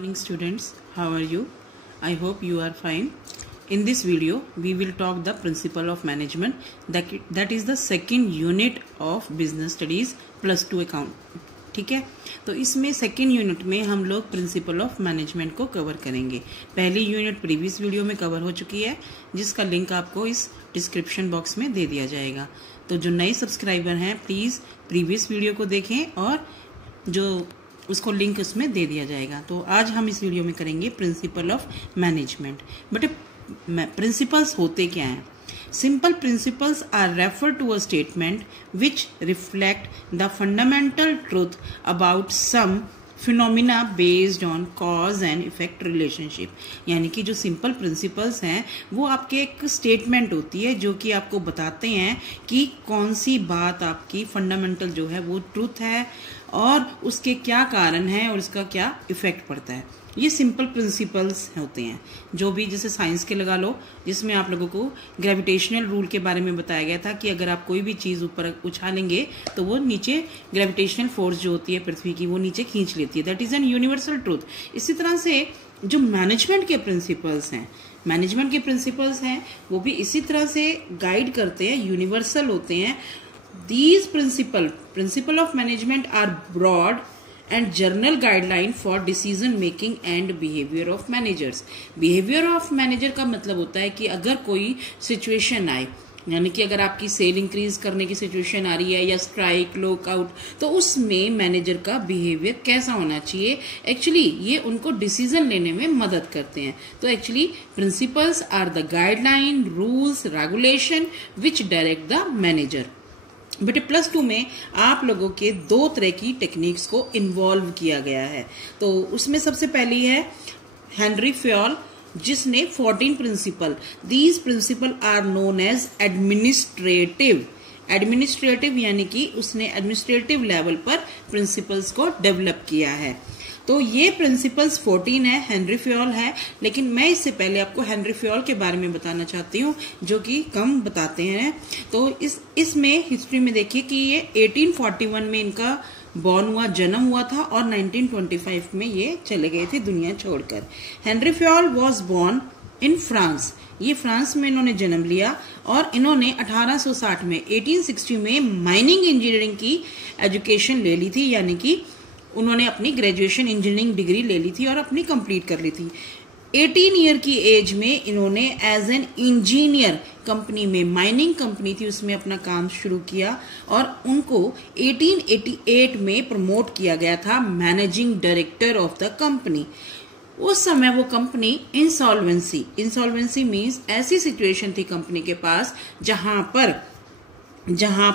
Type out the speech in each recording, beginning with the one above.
Morning students, how are you? I hope you are fine. In this video we will talk the principle of management, that is the second unit of business studies +2 account. ठीक है, तो इसमें second unit में हम लोग principle of management को cover करेंगे। पहली यूनिट प्रीवियस वीडियो में कवर हो चुकी है, जिसका लिंक आपको इस डिस्क्रिप्शन बॉक्स में दे दिया जाएगा। तो जो नए सब्सक्राइबर हैं प्लीज़ प्रीवियस वीडियो को देखें और जो उसको लिंक उसमें दे दिया जाएगा। तो आज हम इस वीडियो में करेंगे principle of management. But principles होते क्या हैं? Simple principles are referred to a statement which reflect the fundamental truth about some phenomena based on cause and effect relationship। यानी कि जो सिंपल प्रिंसिपल्स हैं वो आपके एक स्टेटमेंट होती है जो कि आपको बताते हैं कि कौन सी बात आपकी फंडामेंटल जो है वो ट्रूथ है और उसके क्या कारण है और उसका क्या इफेक्ट पड़ता है। ये सिंपल प्रिंसिपल्स होते हैं। जो भी जैसे साइंस के लगा लो, जिसमें आप लोगों को ग्रेविटेशनल रूल के बारे में बताया गया था कि अगर आप कोई भी चीज़ ऊपर उछालेंगे तो वो नीचे ग्रेविटेशनल फोर्स जो होती है पृथ्वी की वो नीचे खींच लेती है। That is an universal truth. इसी तरह से जो मैनेजमेंट के प्रिंसिपल्स हैं वो भी इसी तरह से गाइड करते हैं, यूनिवर्सल होते हैं। These principle of management are broad and general guideline for decision making and behavior of managers। behavior of manager का मतलब होता है कि अगर कोई सिचुएशन आए, यानी कि अगर आपकी सेल इंक्रीज करने की सिचुएशन आ रही है या स्ट्राइक लॉकआउट, तो उसमें मैनेजर का बिहेवियर कैसा होना चाहिए। एक्चुअली ये उनको डिसीजन लेने में मदद करते हैं। तो actually principles are the guideline, rules, regulation which direct the manager. बेटे +2 में आप लोगों के 2 तरह की टेक्निक्स को इन्वॉल्व किया गया है। तो उसमें सबसे पहली है हेनरी फ्योल, जिसने 14 principle, these principle are known as administrative यानी कि उसने एडमिनिस्ट्रेटिव लेवल पर प्रिंसिपल्स को डेवलप किया है। तो ये प्रिंसिपल्स 14 है, हेनरी फ्योल है। लेकिन मैं इससे पहले आपको हेनरी फ्योल के बारे में बताना चाहती हूँ जो कि कम बताते हैं। तो इसमें हिस्ट्री में देखिए कि ये 1841 में इनका जन्म हुआ था और 1925 में ये चले गए थे दुनिया छोड़कर। Henry Fayol was born in France. ये फ्रांस में इन्होंने जन्म लिया और इन्होंने 1860 में माइनिंग इंजीनियरिंग की एजुकेशन ले ली थी, यानी कि उन्होंने अपनी ग्रेजुएशन इंजीनियरिंग डिग्री ले ली थी और अपनी कंप्लीट कर ली थी। 18 ईयर की एज में इन्होंने एज एन इंजीनियर कंपनी में, माइनिंग कंपनी थी उसमें अपना काम शुरू किया और उनको 1888 में प्रमोट किया गया था managing director of the company. उस समय वो कंपनी इंसॉल्वेंसी मीन्स ऐसी सिचुएशन थी कंपनी के पास जहां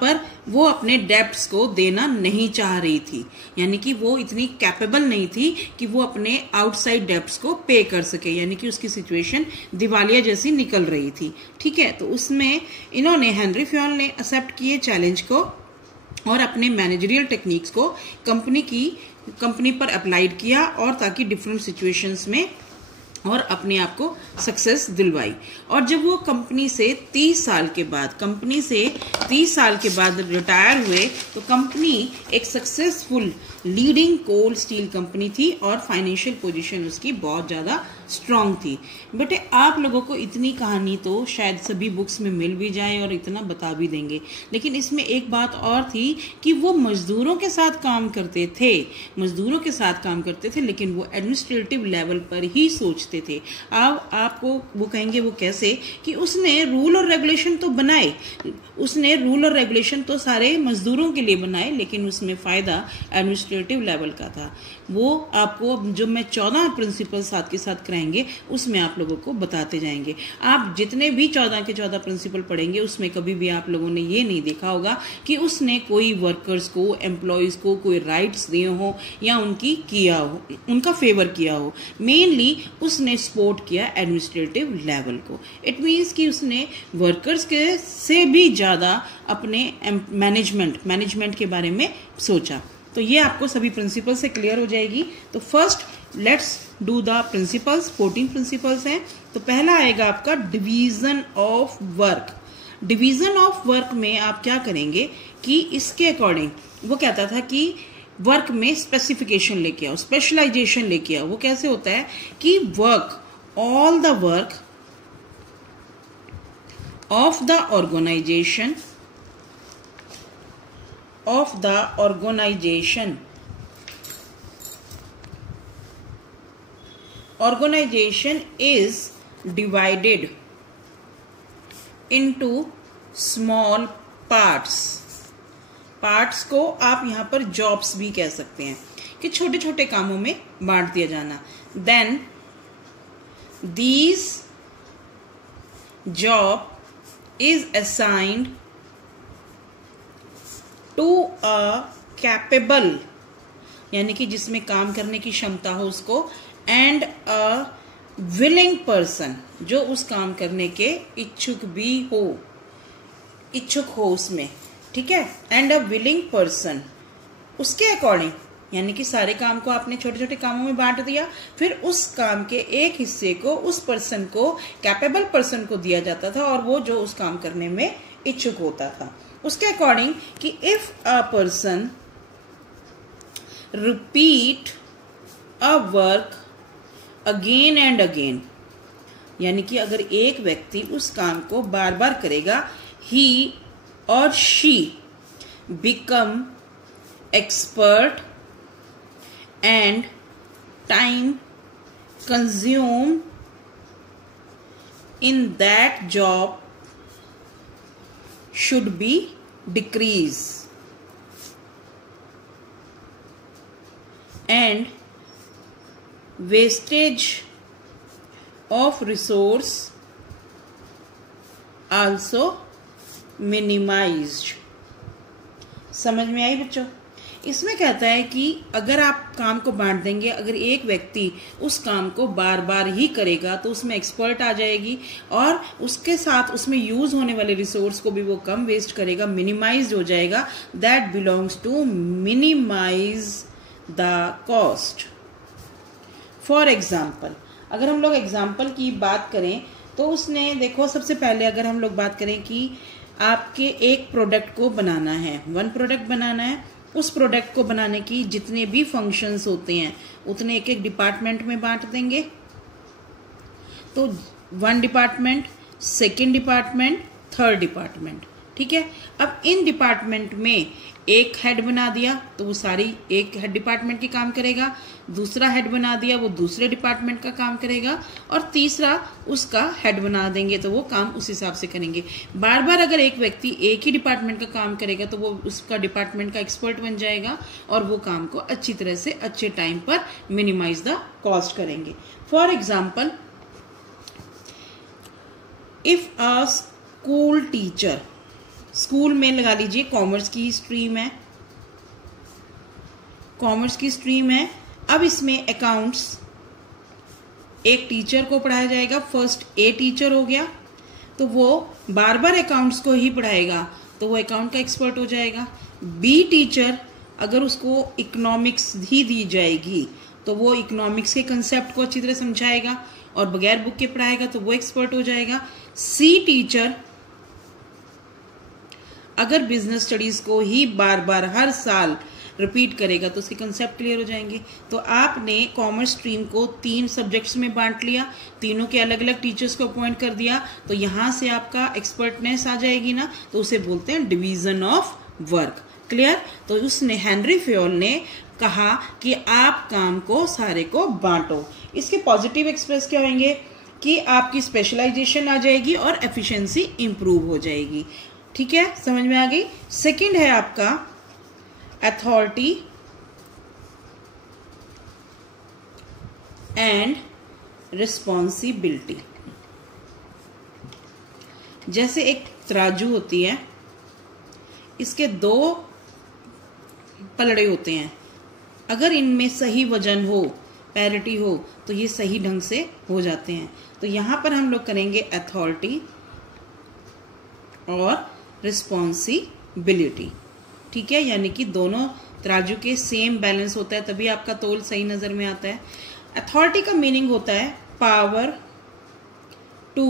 पर वो अपने डेब्ट्स को देना नहीं चाह रही थी, यानी कि वो इतनी कैपेबल नहीं थी कि वो अपने आउटसाइड डेब्ट्स को पे कर सके, यानी कि उसकी सिचुएशन दिवालिया जैसी निकल रही थी। ठीक है, तो उसमें हेनरी फ्योल ने एक्सेप्ट किए चैलेंज को और अपने मैनेजरियल टेक्निक्स को कंपनी पर अप्लाइड किया और ताकि डिफरेंट सिचुएशंस में और अपने आप को सक्सेस दिलवाई। और जब वो कंपनी से 30 साल के बाद रिटायर हुए तो कंपनी एक सक्सेसफुल लीडिंग कोल स्टील कंपनी थी और फाइनेंशियल पोजीशन उसकी बहुत ज्यादा स्ट्रांग थी। बेटे आप लोगों को इतनी कहानी तो शायद सभी बुक्स में मिल भी जाए और इतना बता भी देंगे, लेकिन इसमें एक बात और थी कि वो मजदूरों के साथ काम करते थे, लेकिन वो एडमिनिस्ट्रेटिव लेवल पर ही सोचते थे। अब आपको वो कहेंगे वो कैसे, कि उसने रूल और रेगुलेशन तो सारे मजदूरों के लिए बनाए, लेकिन उसमें फायदा एडमिनिस्ट्रेटिव लेवल का था। वो आपको जो मैं 14 प्रिंसिपल साथ के साथ कराएंगे उसमें आप लोगों को बताते जाएंगे। आप जितने भी 14 के 14 प्रिंसिपल पढ़ेंगे उसमें कभी भी आप लोगों ने ये नहीं देखा होगा कि उसने कोई वर्कर्स को, एम्प्लॉयज को कोई राइट्स दिए हो या उनका फेवर किया हो। मेनली उसने सपोर्ट किया एडमिनिस्ट्रेटिव लेवल को। इट मीन्स कि उसने वर्कर्स के से भी ज्यादा अपने मैनेजमेंट के बारे में सोचा। तो ये आपको सभी प्रिंसिपल से क्लियर हो जाएगी। तो first let's do the principles. 14 principles हैं। तो पहला आएगा आपका डिवीजन ऑफ वर्क में आप क्या करेंगे कि इसके अकॉर्डिंग वो कहता था कि वर्क में स्पेसिफिकेशन लेके आओ, स्पेशलाइजेशन लेके आओ। वो कैसे होता है कि work, all the work of the organization is divided into small parts को आप यहां पर जॉब्स भी कह सकते हैं कि छोटे छोटे कामों में बांट दिया जाना। then these job is assigned to a capable, यानी कि जिसमें काम करने की क्षमता हो उसको, and a willing person, जो उस काम करने के इच्छुक हो उसमें, ठीक है। and a willing person, उसके अकॉर्डिंग, यानी कि सारे काम को आपने छोटे छोटे कामों में बांट दिया, फिर उस काम के एक हिस्से को उस पर्सन को, कैपेबल पर्सन को दिया जाता था, और वो जो उस काम करने में इच्छुक होता था उसके अकॉर्डिंग कि if a person repeat a work again and again, यानी कि अगर एक व्यक्ति उस काम को बार बार करेगा, ही और she become expert and time consumed in that job should be decreased, and wastage of resource also minimized। समझ में आई बच्चों? इसमें कहता है कि अगर आप काम को बांट देंगे, अगर एक व्यक्ति उस काम को बार बार ही करेगा तो उसमें एक्सपर्ट आ जाएगी, और उसके साथ उसमें यूज होने वाले रिसोर्स को भी वो कम वेस्ट करेगा, मिनिमाइज हो जाएगा। That belongs to minimise the cost. For example, अगर हम लोग एग्जाम्पल की बात करें तो उसने देखो, सबसे पहले अगर हम लोग बात करें कि आपके एक प्रोडक्ट को बनाना है, वन प्रोडक्ट बनाना है, उस प्रोडक्ट को बनाने की जितने भी फंक्शंस होते हैं उतने एक एक डिपार्टमेंट में बांट देंगे। तो one department, second department, third department, ठीक है। अब इन डिपार्टमेंट में एक हेड बना दिया तो वो सारी एक हेड डिपार्टमेंट की काम करेगा, दूसरा हेड बना दिया वो दूसरे डिपार्टमेंट का काम करेगा, और तीसरा उसका हेड बना देंगे तो वो काम उस हिसाब से करेंगे। बार बार अगर एक व्यक्ति एक ही डिपार्टमेंट का काम करेगा तो वो उसका डिपार्टमेंट का एक्सपर्ट बन जाएगा, और वो काम को अच्छी तरह से अच्छे टाइम पर मिनिमाइज द कॉस्ट करेंगे। For example, if a school teacher, school में लगा लीजिए कॉमर्स की स्ट्रीम है, कॉमर्स की स्ट्रीम है। अब इसमें अकाउंट्स एक टीचर को पढ़ाया जाएगा। फर्स्ट ए टीचर हो गया तो वो बार बार अकाउंट्स को ही पढ़ाएगा तो वो अकाउंट का एक्सपर्ट हो जाएगा। बी टीचर अगर उसको इकोनॉमिक्स ही दी जाएगी तो वो इकोनॉमिक्स के कंसेप्ट को अच्छी तरह समझाएगा और बगैर बुक के पढ़ाएगा तो वो एक्सपर्ट हो जाएगा। सी टीचर अगर बिजनेस स्टडीज को ही बार बार हर साल रिपीट करेगा तो उसके कंसेप्ट क्लियर हो जाएंगे। तो आपने कॉमर्स स्ट्रीम को 3 सब्जेक्ट्स में बांट लिया, तीनों के अलग अलग टीचर्स को अपॉइंट कर दिया, तो यहां से आपका एक्सपर्टनेस आ जाएगी ना, तो उसे बोलते हैं डिवीजन ऑफ वर्क। क्लियर? तो उसने हेनरी फ्योल ने कहा कि आप काम को सारे को बांटो। इसके पॉजिटिव एक्सप्रेस क्या होंगे कि आपकी स्पेशलाइजेशन आ जाएगी और एफिशिएंसी इंप्रूव हो जाएगी। ठीक है, समझ में आ गई। सेकंड है आपका अथॉरिटी एंड रिस्पॉन्सिबिलिटी। जैसे एक तराजू होती है, इसके 2 पलड़े होते हैं, अगर इनमें सही वजन हो, पैरिटी हो, तो ये सही ढंग से हो जाते हैं। तो यहां पर हम लोग करेंगे अथॉरिटी और रिस्पॉन्सिबिलिटी। ठीक है, यानी कि दोनों तराजू के सेम बैलेंस होता है तभी आपका तोल सही नजर में आता है। अथॉरिटी का मीनिंग होता है पावर टू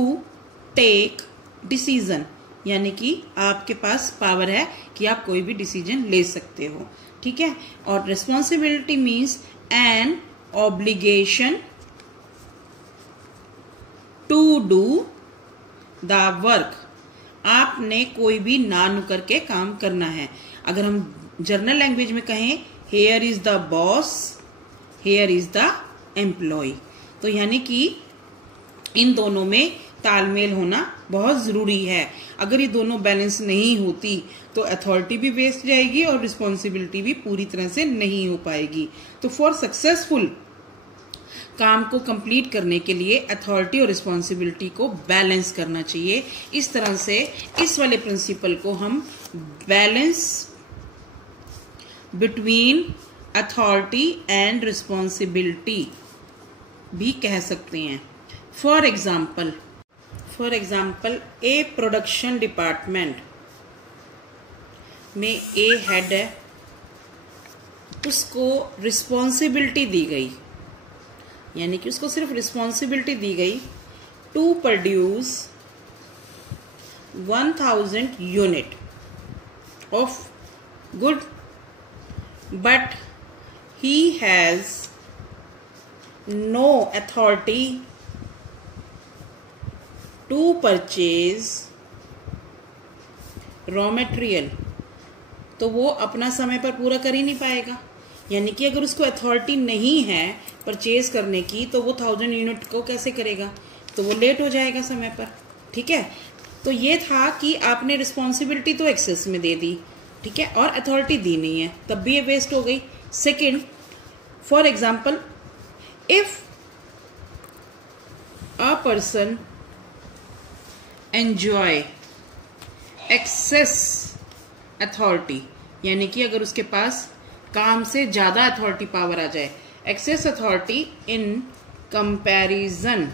टेक डिसीजन, यानी कि आपके पास पावर है कि आप कोई भी डिसीजन ले सकते हो, ठीक है। और responsibility means an obligation to do the work. आपने कोई भी ना नुकर के काम करना है। अगर हम जर्नल लैंग्वेज में कहें, here is the boss, here is the employ. तो यानी कि इन दोनों में तालमेल होना बहुत जरूरी है। अगर ये दोनों बैलेंस नहीं होती तो अथॉरिटी भी वेस्ट जाएगी और रिस्पॉन्सिबिलिटी भी पूरी तरह से नहीं हो पाएगी। तो फॉर सक्सेसफुल काम को कंप्लीट करने के लिए अथॉरिटी और रिस्पॉन्सिबिलिटी को बैलेंस करना चाहिए। इस तरह से इस वाले प्रिंसिपल को हम balance between authority and responsibility भी कह सकते हैं। For example A production department में ए हेड है, उसको रिस्पॉन्सिबिलिटी दी गई, यानी कि उसको सिर्फ रिस्पॉन्सिबिलिटी दी गई to produce 1000 unit of good, but he has no authority to purchase raw material. तो वो अपना समय पर पूरा कर ही नहीं पाएगा। यानी कि अगर उसको अथॉरिटी नहीं है परचेज करने की तो वो 1000 यूनिट को कैसे करेगा, तो वो लेट हो जाएगा समय पर, ठीक है। तो ये था कि आपने रिस्पॉन्सिबिलिटी तो एक्सेस में दे दी, ठीक है, और अथॉरिटी दी नहीं है, तब भी ये वेस्ट हो गई। Second, for example if a person enjoy excess authority, यानी कि अगर उसके पास काम से ज्यादा अथॉरिटी पावर आ जाए, excess authority in comparison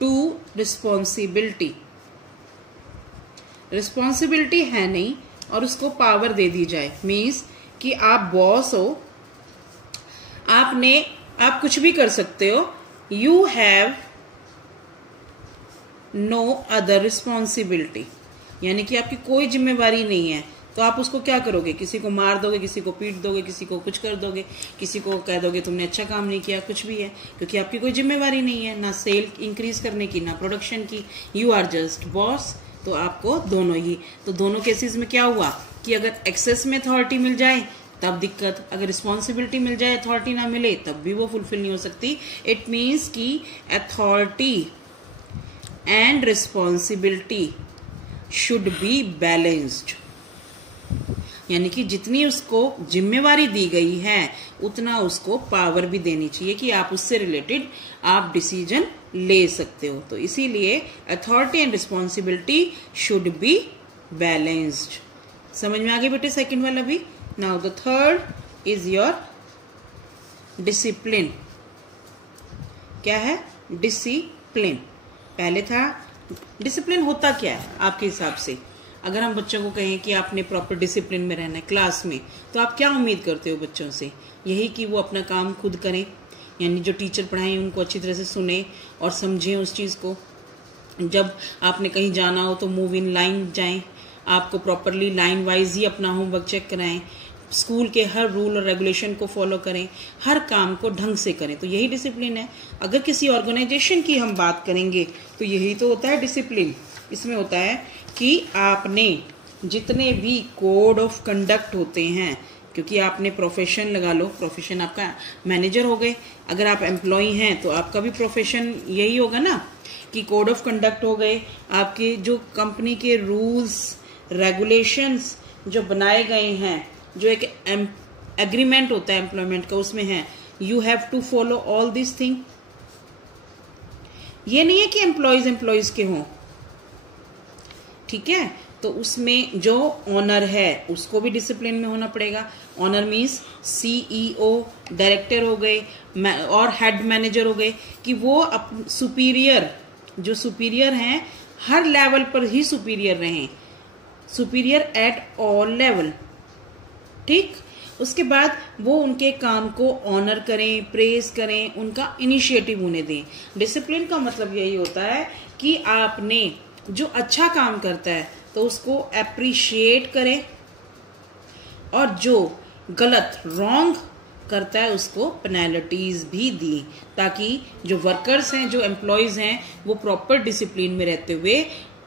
to responsibility, responsibility है नहीं और उसको पावर दे दी जाए, मीन्स कि आप बॉस हो, आप कुछ भी कर सकते हो, you have no other responsibility, यानी कि आपकी कोई जिम्मेवारी नहीं है, तो आप उसको क्या करोगे, किसी को मार दोगे, किसी को पीट दोगे, किसी को कुछ कर दोगे, किसी को कह दोगे तुमने अच्छा काम नहीं किया, कुछ भी है, क्योंकि आपकी कोई जिम्मेवारी नहीं है, ना सेल इंक्रीज करने की, ना प्रोडक्शन की, यू आर जस्ट बॉस। तो आपको दोनों ही, तो दोनों केसेस में क्या हुआ कि अगर एक्सेस में अथॉरिटी मिल जाए तब दिक्कत, अगर रिस्पॉन्सिबिलिटी मिल जाए अथॉरिटी ना मिले तब भी वो फुलफिल नहीं हो सकती। इट मीन्स कि authority and responsibility should be balanced, यानी कि जितनी उसको जिम्मेवारी दी गई है उतना उसको पावर भी देनी चाहिए कि आप उससे रिलेटेड आप डिसीजन ले सकते हो। तो इसीलिए authority and responsibility should be balanced. समझ में आ गई बेटे सेकंड वाला भी। Now the third is your discipline. क्या है? डिसिप्लिन। पहले था डिसिप्लिन होता क्या है आपके हिसाब से? अगर हम बच्चों को कहें कि आपने प्रॉपर डिसिप्लिन में रहना है क्लास में, तो आप क्या उम्मीद करते हो बच्चों से? यही कि वो अपना काम खुद करें, यानी जो टीचर पढ़ाएं उनको अच्छी तरह से सुने और समझें उस चीज़ को। जब आपने कहीं जाना हो तो मूव इन लाइन जाएं, आपको प्रॉपरली लाइन वाइज ही अपना होमवर्क चेक कराएं, स्कूल के हर रूल और रेगुलेशन को फॉलो करें, हर काम को ढंग से करें, तो यही डिसिप्लिन है। अगर किसी ऑर्गेनाइजेशन की हम बात करेंगे तो यही तो होता है डिसिप्लिन। इसमें होता है कि आपने जितने भी कोड ऑफ कंडक्ट होते हैं, क्योंकि आपने प्रोफेशन लगा लो, प्रोफेशन आपका मैनेजर हो गए, अगर आप एम्प्लॉय हैं तो आपका भी प्रोफेशन यही होगा ना कि कोड ऑफ कंडक्ट हो गए, आपके जो कंपनी के रूल्स रेगुलेशंस जो बनाए गए हैं, जो एक एग्रीमेंट होता है एम्प्लॉयमेंट का, उसमें है you have to follow all this thing. ये नहीं है कि एम्प्लॉयज के हों, ठीक है। तो उसमें जो ऑनर है उसको भी डिसिप्लिन में होना पड़ेगा। ऑनर मीन्स सीईओ, डायरेक्टर हो गए और हेड मैनेजर हो गए, कि वो सुपीरियर, जो सुपीरियर हैं हर लेवल पर ही सुपीरियर रहें, सुपीरियर एट ऑल लेवल, ठीक। उसके बाद वो उनके काम को ऑनर करें, प्रेज करें, उनका इनिशिएटिव उन्हें दें। डिसिप्लिन का मतलब यही होता है कि आपने जो अच्छा काम करता है तो उसको अप्रिशिएट करें, और जो गलत रॉन्ग करता है उसको पेनल्टीज भी दी, ताकि जो वर्कर्स हैं, जो एम्प्लॉयज हैं, वो प्रॉपर डिसिप्लिन में रहते हुए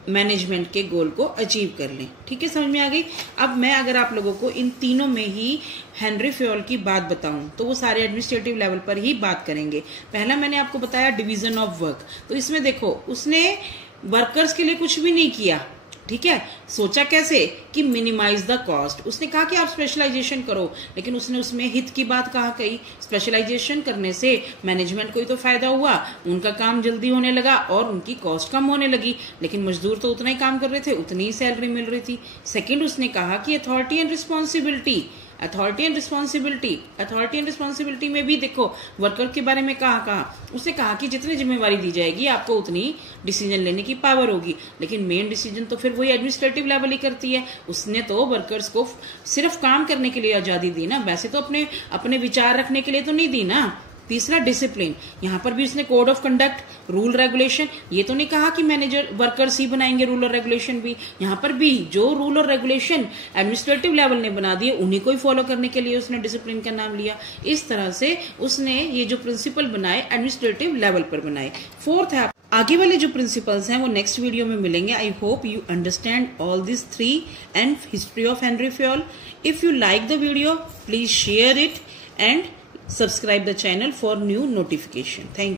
मैनेजमेंट के गोल को अचीव कर लें। ठीक है, समझ में आ गई। अब मैं अगर आप लोगों को इन तीनों में ही हेनरी फ्योल की बात बताऊं तो वो सारे एडमिनिस्ट्रेटिव लेवल पर ही बात करेंगे। पहला मैंने आपको बताया डिवीजन ऑफ वर्क, तो इसमें देखो उसने वर्कर्स के लिए कुछ भी नहीं किया। ठीक है, सोचा कैसे कि मिनिमाइज द कॉस्ट। उसने कहा कि आप स्पेशलाइजेशन करो, लेकिन उसने उसमें हित की बात कहा कही। स्पेशलाइजेशन करने से मैनेजमेंट को ही तो फायदा हुआ, उनका काम जल्दी होने लगा और उनकी कॉस्ट कम होने लगी, लेकिन मजदूर तो उतना ही काम कर रहे थे, उतनी ही सैलरी मिल रही थी। सेकेंड, उसने कहा कि authority and responsibility, authority and responsibility में भी देखो वर्कर के बारे में कहा उसने कहा कि जितनी जिम्मेवारी दी जाएगी आपको उतनी डिसीजन लेने की पावर होगी, लेकिन मेन डिसीजन तो फिर वही एडमिनिस्ट्रेटिव लेवल ही करती है। उसने तो वर्कर्स को सिर्फ काम करने के लिए आजादी दी ना, वैसे तो अपने विचार रखने के लिए तो नहीं दी ना। तीसरा, डिसिप्लिन, यहाँ पर भी उसने code of conduct, rule regulation, ये तो नहीं कहा कि मैनेजर वर्कर्स ही बनाएंगे रूल और रेगुलेशन भी। यहाँ पर भी जो रूल और रेगुलेशन एडमिनिस्ट्रेटिव लेवल ने बना दिए उन्हीं को ही फॉलो करने के लिए उसने डिसिप्लिन का नाम लिया। इस तरह से उसने ये जो प्रिंसिपल बनाए एडमिनिस्ट्रेटिव लेवल पर बनाए। फोर्थ है, आगे वाले जो प्रिंसिपल्स हैं वो नेक्स्ट वीडियो में मिलेंगे। I hope you understand all this 3 and history of Henry Fayol. If you like the video, please share it and subscribe the channel for new notification. Thank you.